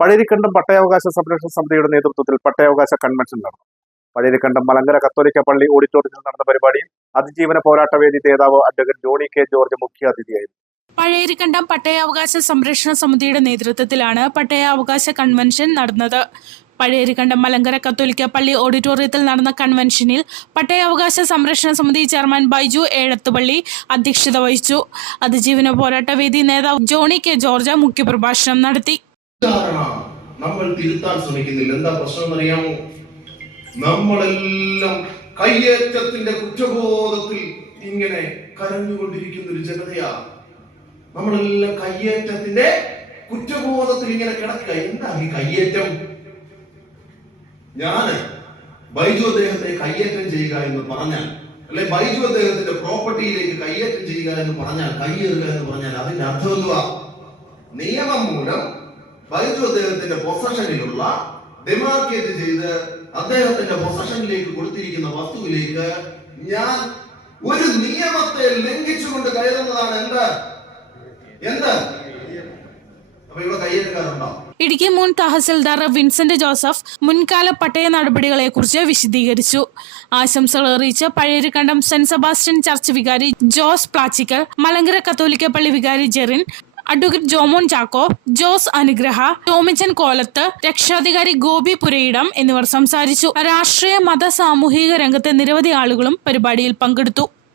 പഴയരിക്കണ്ടം പട്ടയാവകാശ സംരക്ഷണ സമിതിയുടെ നേതൃത്വത്തിൽ പട്ടയാവകാശ കൺവെൻഷൻ നടന്നു. പഴയരിക്കണ്ടം മലങ്കര കത്തോലിക്ക പള്ളി ഓഡിറ്റോറിയത്തിൽ നടന്ന പരിപാടിയിൽ അതിജീവന പോരാട്ടവേദി നേതാവ് അഡ്വക്കേറ്റ് ജോണി കെ ജോർജ് മുഖ്യാതിഥിയായിരുന്നു. പഴയരിക്കണ്ടം പട്ടയാവകാശ സംരക്ഷണ സമിതിയുടെ നേതൃത്വത്തിലാണ് പട്ടയാവകാശ കൺവെൻഷൻ നടന്നത്. പഴയരിക്കണ്ടം മലങ്കര കത്തോലിക്ക പള്ളി ഓഡിറ്റോറിയത്തിൽ നടന്ന കൺവെൻഷനിൽ പട്ടയാവകാശ സംരക്ഷണ സമിതി ചെയർമാൻ ബൈജു ഏഴത്തുപള്ളി അധ്യക്ഷത വഹിച്ചു. അതിജീവന പോരാട്ടവേദി നേതാവ് ജോണി കെ ജോർജ് മുഖ്യപ്രഭാഷണം നടത്തി. ധാരണ നമ്മൾ തിരുത്താൻ ശ്രമിക്കുന്നില്ല. എന്താ പ്രശ്നം എന്നറിയാമോ? നമ്മളെല്ലാം കയ്യേറ്റത്തിന്റെ കുറ്റബോധത്തിൽ ഇങ്ങനെ കരഞ്ഞുകൊണ്ടിരിക്കുന്ന ഒരു ജനതയാ. നമ്മളെല്ലാം കയ്യേറ്റത്തിന്റെ കുറ്റബോധത്തിൽ ഇങ്ങനെ കിടക്കുക. എന്താ ഈ കയ്യേറ്റം? ഞാൻ ബൈജു അദ്ദേഹത്തെ കയ്യേറ്റം ചെയ്യുക എന്ന് പറഞ്ഞാൽ അല്ലെ ബൈജു അദ്ദേഹത്തിന്റെ പ്രോപ്പർട്ടിയിലേക്ക് കയ്യേറ്റം ചെയ്യുക എന്ന് പറഞ്ഞാൽ കയ്യേറുക എന്ന് പറഞ്ഞാൽ അതിന്റെ അർത്ഥം എന്തുവാ നിയമം മൂലം ബൈജു അദ്ദേഹത്തിന്റെ പൊസഷനിലുള്ള ഡെമാർക്കേറ്റ് ചെയ്ത് അദ്ദേഹത്തിന്റെ പൊസഷനിലേക്ക് കൊടുത്തിരിക്കുന്ന വസ്തുവിലേക്ക് ഞാൻ ഒരു നിയമത്തെ ലംഘിച്ചുകൊണ്ട് കയറുന്നതാണ് എന്ത്? എന്ത്? ഇടുക്കി മുൻ തഹസിൽദാർ വിൻസെന്റ് ജോസഫ് മുൻകാല പട്ടയ നടപടികളെക്കുറിച്ച് വിശദീകരിച്ചു. ആശംസകൾ അറിയിച്ച് പഴയരിക്കണ്ടം സെന്റ് സെബാസ്റ്റ്യൻ ചർച്ച് വികാരി ജോസ് പ്ലാച്ചിക്കൽ മലങ്കര കത്തോലിക്ക പള്ളി വികാരി ജെറിൻ അഡ്വക്കേറ്റ് ജോമോൻ ചാക്കോ ജോസ് അനുഗ്രഹ ടോമിച്ചൻ കോലത്ത് രക്ഷാധികാരി ഗോപി പുരയിടം എന്നിവർ സംസാരിച്ചു. രാഷ്ട്രീയ മത സാമൂഹിക രംഗത്തെ നിരവധി ആളുകളും പരിപാടിയിൽ പങ്കെടുത്തു.